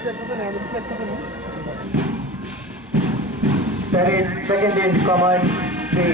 Second in command, the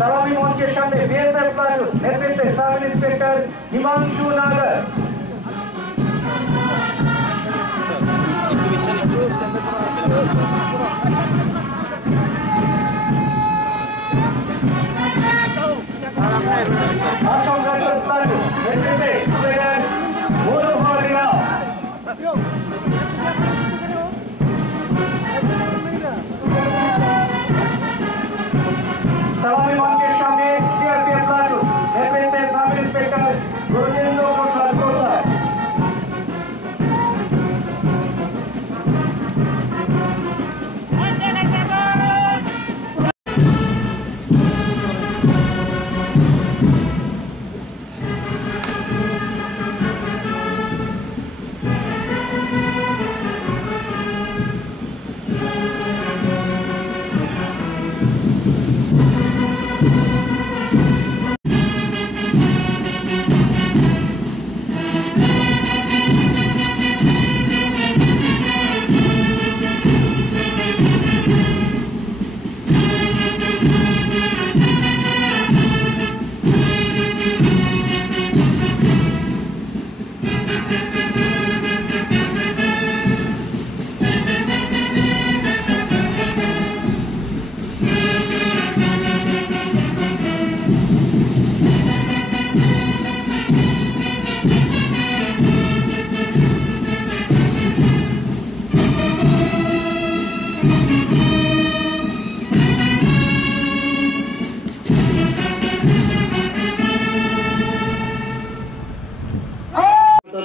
सलामी मंचेर सामने BSF platoon नेतृत्वे सब इंस्पेक्टर हिमांशु नागर प्लाटून नेतृत्वे सुबेदार मनोहर राव सलामी मंचेर सामने सीआरपीएफ प्लाटून नेतृत्वे सब इंस्पेक्टर ब्रजेंद्र प्रसाद कोटला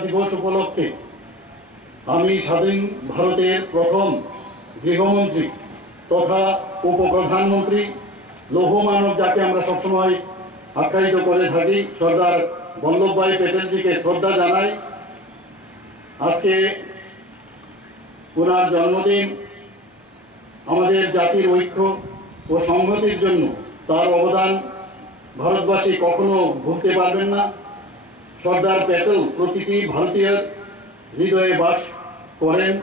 दिवस उपलक्षे आमी स्वाधीन भारतेर प्रथम गृहमंत्री तथा उपप्रधानमंत्री लौह मानव जाके आमरा सब समय आख्यायित करे थाकी सरदार वल्लभ भाई पटेल जी के श्रद्धा जानाई। आज के उनार जन्मदिन आमादेर जातिर ऐक्य और संहतिर जन्य तार अवदान भारतवासी कखनो भुलते पारबेन ना। सरदार पटेल प्रतिटी भारतीय हृदये बास करें।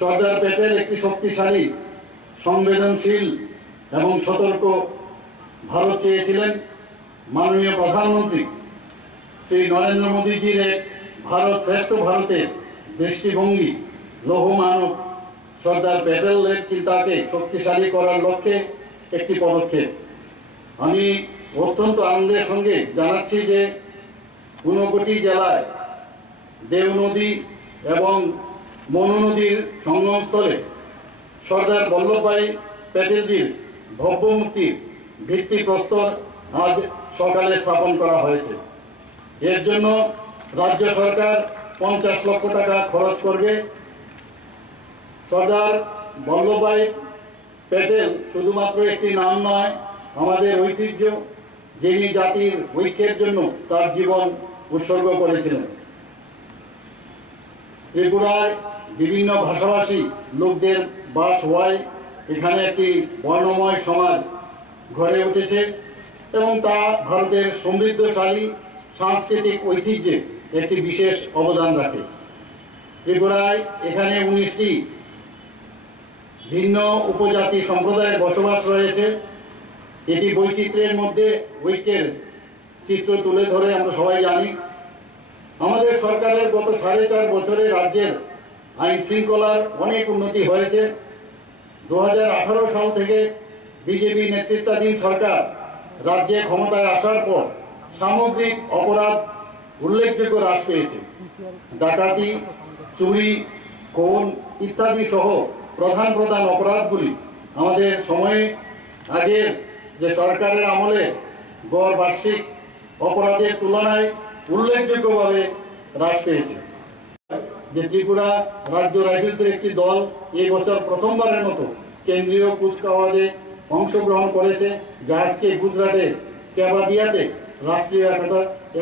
सरदार पटेल एक शक्तिशाली संवेदनशील एवं सतर्क भारत चेয়েছিলেন। माननीय प्रधानमंत्री श्री नरेंद्र मोदी जी भारत श्रेष्ठ भारतेर दृष्टिभंगी लौह मानव सरदार पटेलेर चिंताके शक्तिशाली करार लक्ष्ये एकटी पदक्षेप। आमी अत्यंत आनंदेर संगे जानाচ্ছি যে 59টি জেলায় देव नदी एवं मनु नदीर संगमस्थले सरदार वल्लभ भाई पटेलजीर भव्य मूर्तिर भित्तिप्रस्तर आज सकाले स्थापन करा हयेछे। एर जन्य राज्य सरकार 50 लक्ष टाका खरच करबे। सरदार वल्लभ भाई पटेल शुधुमात्र एकटी नाम नय, आमादेर ऐतिह्य, যিনি জাতির ঐক্যের জন্য তার জীবন উৎসর্গ করেছিলেন। ত্রিপুরায় বিভিন্ন ভাষাভাষী লোকদের বাস হওয়ায় এখানে একটি বর্ণময় সমাজ গড়ে উঠেছে এবং তা ভারতের সমৃদ্ধশালী সাংস্কৃতিক ঐতিহ্যে একটি বিশেষ অবদান রাখে। ত্রিপুরায় এখানে 19টি ভিন্ন উপজাতি সম্প্রদায়ের বসবাস রয়েছে। এটি বৈচিত্র্যের মধ্যে ঐক্যের চিত্র তুলে ধরে আমরা সবাই জানি। আমাদের সরকারের গত 4.5 বছরে রাজ্যের আইন শৃঙ্খলার অনেক উন্নতি হয়েছে। 2018 সাল থেকে বিজেপি নেতৃত্বাধীন সরকার রাজ্যে ক্ষমতায় আসার পর সামগ্রিক অপরাধ উল্লেখযোগ্য হ্রাস পেয়েছে। ডাকাতি, চুরি, খুন ইত্যাদি সহ প্রধান প্রধান অপরাধগুলি আমাদের সময়ে আগের যে সরকারের আমলে গড় বার্ষিক অপরাধের তুলনায় উল্লেখযোগ্যভাবে হ্রাস পেয়েছে। যে ত্রিপুরা রাজ্য রাইফেলসের একটি দল এই বছর প্রথমবারের মতো কেন্দ্রীয় কুচকাওয়াজে অংশগ্রহণ করেছে, যা আজকে গুজরাটের কেবাদিয়াতে রাষ্ট্রীয়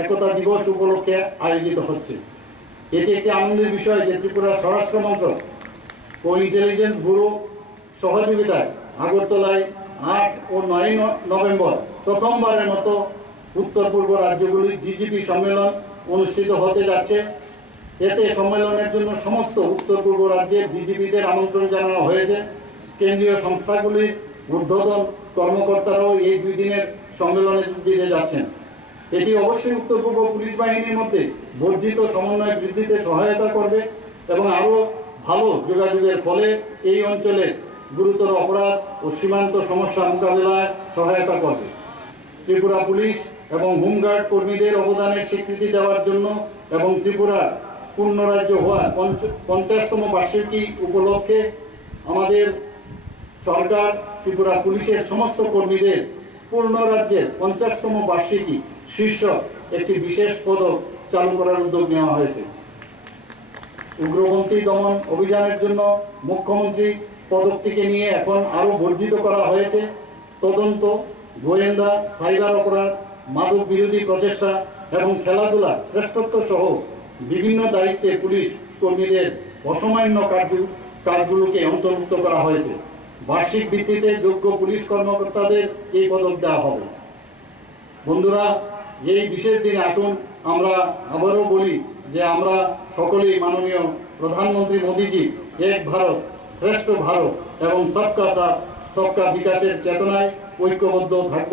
একতা দিবস উপলক্ষে আয়োজিত হচ্ছে। এটি একটি আনন্দের বিষয় যে ত্রিপুরা স্বরাষ্ট্র মন্ত্রক ও ইন্টেলিজেন্স ব্যুরো সহযোগিতায় আগরতলায় 8 ও 9 নভেম্বর প্রথমবারের মতো উত্তর পূর্ব রাজ্যগুলির ডিজিপি সম্মেলন অনুষ্ঠিত হতে যাচ্ছে। এতে সম্মেলনের জন্য সমস্ত উত্তর পূর্ব রাজ্যের ডিজিপিদের আমন্ত্রণ জানানো হয়েছে। কেন্দ্রীয় সংস্থাগুলির ঊর্ধ্বতন কর্মকর্তারাও এই 2 দিনের সম্মেলনে যোগ দিতে যাচ্ছেন। এটি অবশ্যই উত্তর পূর্ব পুলিশ বাহিনীর মধ্যে বর্ধিত সমন্বয় বৃদ্ধিতে সহায়তা করবে এবং আরও ভালো যোগাযোগের ফলে এই অঞ্চলে গুরুতর অপরাধ ও সীমান্ত সমস্যা মোকাবিলায় সহায়তা করবে। ত্রিপুরা পুলিশ এবং হোমগার্ড কর্মীদের অবদানের স্বীকৃতি দেওয়ার জন্য এবং ত্রিপুরা পূর্ণ রাজ্য হওয়ার 50তম বার্ষিকী উপলক্ষে আমাদের সরকার ত্রিপুরা পুলিশের সমস্ত কর্মীদের পূর্ণ রাজ্যের 50তম বার্ষিকী শীর্ষক একটি বিশেষ পদক চালু করার উদ্যোগ নেওয়া হয়েছে। উগ্রপন্থী দমন অভিযানের জন্য মুখ্যমন্ত্রী পদকটিকে নিয়ে এখন আরও বর্ধিত করা হয়েছে। তদন্ত, গোয়েন্দা, সাইবার অপরাধ, মাদক বিরোধী প্রচেষ্টা এবং খেলাধুলা শ্রেষ্ঠত্ব সহ বিভিন্ন দায়িত্বে পুলিশ কর্মীদের অসামান্য কাজগুলোকে অন্তর্ভুক্ত করা হয়েছে। বার্ষিক ভিত্তিতে যোগ্য পুলিশ কর্মকর্তাদের এই পদক দেওয়া হবে। বন্ধুরা, এই বিশেষ দিনে আসুন আমরা আবারও বলি যে আমরা সকলেই মাননীয় প্রধানমন্ত্রী মোদীজি এক ভারত শ্রেষ্ঠ ভারত এবং সবকা সাথ সবকা বিকাশের চেতনায় ঐক্যবদ্ধ থাকব,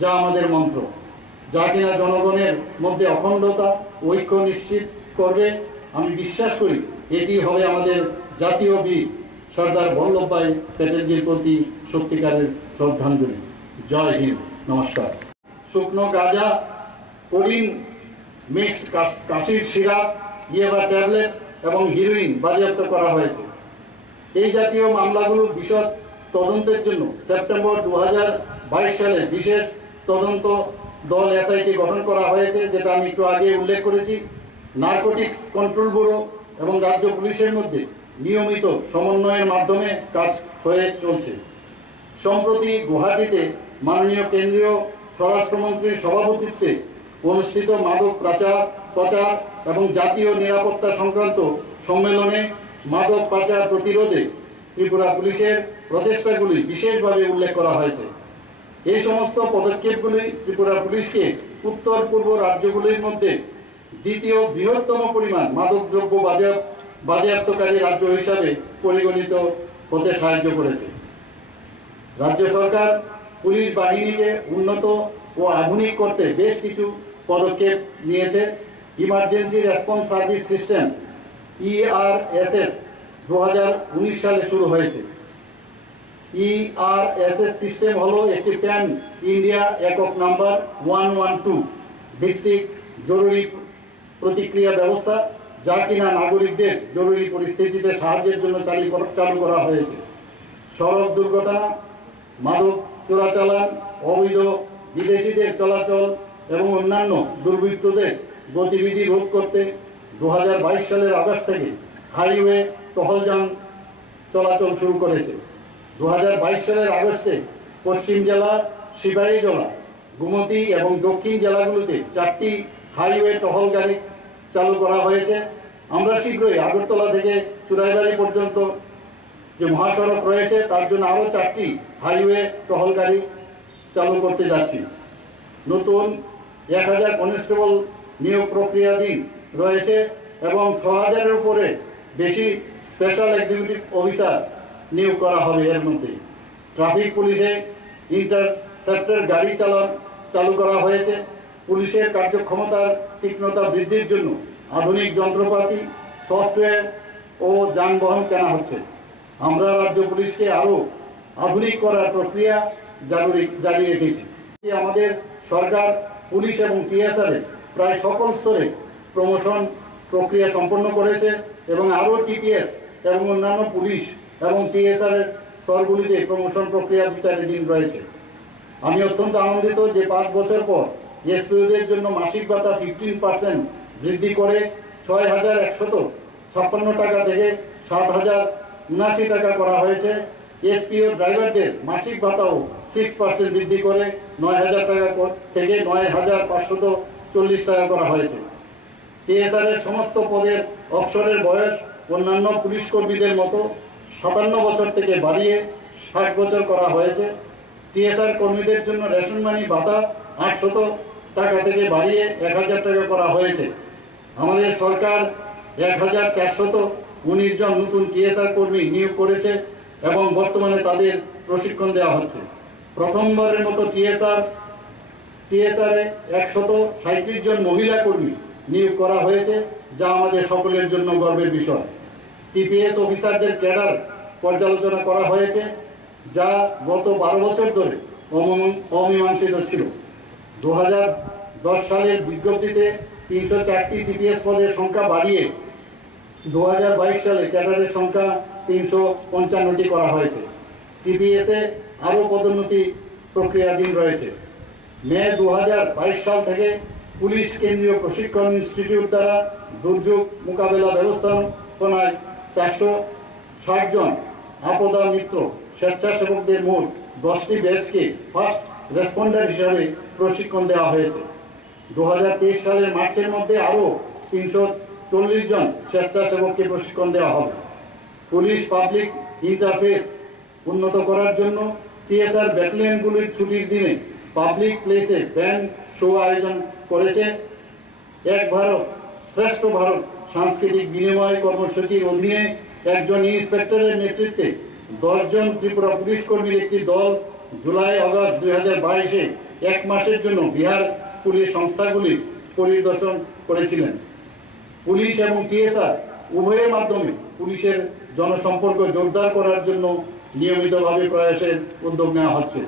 যা আমাদের মন্ত্র, যা কিনা জনগণের মধ্যে অখণ্ডতা ঐক্য নিশ্চিত করবে। আমি বিশ্বাস করি এটি হবে আমাদের জাতীয় বীর সর্দার বল্লভভাই প্যাটেলজির প্রতি সত্যিকারের শ্রদ্ধাঞ্জলি। জয় হিন্দ, নমস্কার। শুকনো গাঁজা, কোলিন, মিক্সড কাশির সিরাপ, ইয়েবা ট্যাবলেট এবং হিরোইন বাজেয়াপ্ত করা হয়েছে। এই জাতীয় মামলাগুলোর বিশদ তদন্তের জন্য সেপ্টেম্বর 2022 সালে বিশেষ তদন্ত দল এসআইটি গঠন করা হয়েছে, যেটা আমি একটু আগে উল্লেখ করেছি। নার্কোটিক্স কন্ট্রোল ব্যুরো এবং রাজ্য পুলিশের মধ্যে নিয়মিত সমন্বয়ের মাধ্যমে কাজ হয়ে চলছে। সম্প্রতি গুয়াহাটিতে মাননীয় কেন্দ্রীয় স্বরাষ্ট্রমন্ত্রীর সভাপতিত্বে অনুষ্ঠিত মাদক পাচার এবং জাতীয় নিরাপত্তা সংক্রান্ত সম্মেলনে মাদক পাচার প্রতিরোধে ত্রিপুরা পুলিশের প্রচেষ্টাগুলি বিশেষভাবে উল্লেখ করা হয়েছে। এই সমস্ত পদক্ষেপগুলি ত্রিপুরা পুলিশকে উত্তর পূর্ব রাজ্যগুলির মধ্যে দ্বিতীয় বৃহত্তম পরিমাণ মাদকদ্রব্য বাজেয়াপ্তকারী রাজ্য হিসাবে পরিগণিত হতে সাহায্য করেছে। রাজ্য সরকার পুলিশ বাহিনীকে উন্নত ও আধুনিক করতে বেশ কিছু পদক্ষেপ নিয়েছে। Emergency response service system ERSS 2019 সালে শুরু হয়েছে। ERSS সিস্টেম হলো একটি প্যান ইন্ডিয়া একক নাম্বার 112 ভিত্তিক জরুরি প্রতিক্রিয়া ব্যবস্থা, যা কিনা নাগরিকদের জরুরি পরিস্থিতিতে সাহায্যের জন্য চালু করা হয়েছে। সড়ক দুর্ঘটনা, মাদক চোরাচালান, অবৈধ বিদেশিদের চলাচল এবং অন্যান্য দুর্বৃত্তদের গতিবিধি রোধ করতে 2022 সালের আগস্ট থেকে হাইওয়ে টহলযান চলাচল শুরু করেছে। 2022 সালের আগস্টে পশ্চিম জেলা, সিপাহী জেলা, গোমতী এবং দক্ষিণ জেলাগুলোতে 4টি হাইওয়ে টহল গাড়ি চালু করা হয়েছে। আমরা শীঘ্রই আগরতলা থেকে চুরাইবাড়ি পর্যন্ত যে মহাসড়ক রয়েছে তার জন্য আরও 4টি হাইওয়ে টহল গাড়ি চালু করতে যাচ্ছি। নতুন 1000 কনস্টেবল নিয়োগ প্রক্রিয়াধীন রয়েছে এবং 6000-এর উপরে বেশি স্পেশাল এক্সিকিউটিভ অফিসার নিয়োগ করা হবে। এর মধ্যে ট্রাফিক পুলিশে ইন্টারসেপ্টর গাড়ি চালু করা হয়েছে। পুলিশের কার্যক্ষমতার তীক্ষ্ণতা বৃদ্ধির জন্য আধুনিক যন্ত্রপাতি, সফটওয়্যার ও যানবাহন কেনা হচ্ছে। আমরা রাজ্য পুলিশকে আরও আধুনিক করার প্রক্রিয়া জারি রেখেছি। আমাদের সরকার পুলিশ এবং TSR-এ প্রায় সকল স্তরে প্রমোশন প্রক্রিয়া সম্পন্ন করেছে এবং আরও টিপিএস এবং অন্যান্য পুলিশ এবং টিএসআর এর স্তরগুলিতে প্রমোশন প্রক্রিয়া বিচারাধীন রয়েছে। আমি অত্যন্ত আনন্দিত যে 5 বছর পর এসপিওদের জন্য মাসিক ভাতা 15% বৃদ্ধি করে 6,156 টাকা থেকে 7,079 টাকা করা হয়েছে। এসপিও ড্রাইভারদের মাসিক ভাতাও 6% বৃদ্ধি করে 9,000 টাকা থেকে 9,540 টাকা করা হয়েছে। টিএসআর এর সমস্ত পদের অবসরের বয়স অন্যান্য পুলিশ কর্মীদের মতো 57 বছর থেকে বাড়িয়ে 60 বছর করা হয়েছে। টিএসআর কর্মীদের জন্য রেশন মানি ভাতা 800 টাকা থেকে বাড়িয়ে 1,000 টাকা করা হয়েছে। আমাদের সরকার 1,419 জন নতুন টিএসআর কর্মী নিয়োগ করেছে এবং বর্তমানে তাদের প্রশিক্ষণ দেওয়া হচ্ছে। প্রথমবারের মতো টিএসআর এ 137 জন মহিলা কর্মী নিয়োগ করা হয়েছে, যা আমাদের সকলের জন্য গর্বের বিষয়। টিপিএস অফিসারদের ক্যাডার পর্যালোচনা করা হয়েছে, যা গত 12 বছর ধরে অমীমাংসিত ছিল। 2010 সালের বিজ্ঞপ্তিতে 304টি টিপিএস পদের সংখ্যা বাড়িয়ে 2022 সালে ক্যাডারের সংখ্যা 355টি করা হয়েছে। টিপিএসে আরও পদোন্নতি প্রক্রিয়াধীন রয়েছে। মে 2022 সাল থেকে পুলিশ কেন্দ্রীয় প্রশিক্ষণ ইনস্টিটিউট দ্বারা দুর্যোগ মোকাবেলা ব্যবস্থাপনায় 460 জন আপদা মিত্র স্বেচ্ছাসেবকদের মোট 10টি ব্যাচকে ফার্স্ট রেসপন্ডার হিসাবে প্রশিক্ষণ দেওয়া হয়েছে। 2023 সালের মার্চের মধ্যে আরও 340 জন স্বেচ্ছাসেবককে প্রশিক্ষণ দেওয়া হবে। পুলিশ পাবলিক ইন্টারফেস উন্নত করার জন্য টিএসআর ব্যাটালিয়নগুলির ছুটির দিনে পাবলিক প্লেসে ব্যান্ড শো আয়োজন করেছে। এক ভারত শ্রেষ্ঠ ভারত সাংস্কৃতিক বিনিময় কর্মসূচির অধীনে একজন ইন্সপেক্টরের নেতৃত্বে 10 জন ত্রিপুরা পুলিশ কর্মীর একটি দল জুলাই-আগস্ট 2022-এ 1 মাসের জন্য বিহার পুলিশ সংস্থাগুলি পরিদর্শন করেছিলেন। পুলিশ এবং টিএসআর উভয়ের মাধ্যমে পুলিশের জনসম্পর্ক জোরদার করার জন্য নিয়মিতভাবে প্রয়াসের উদ্যোগ নেওয়া হচ্ছে।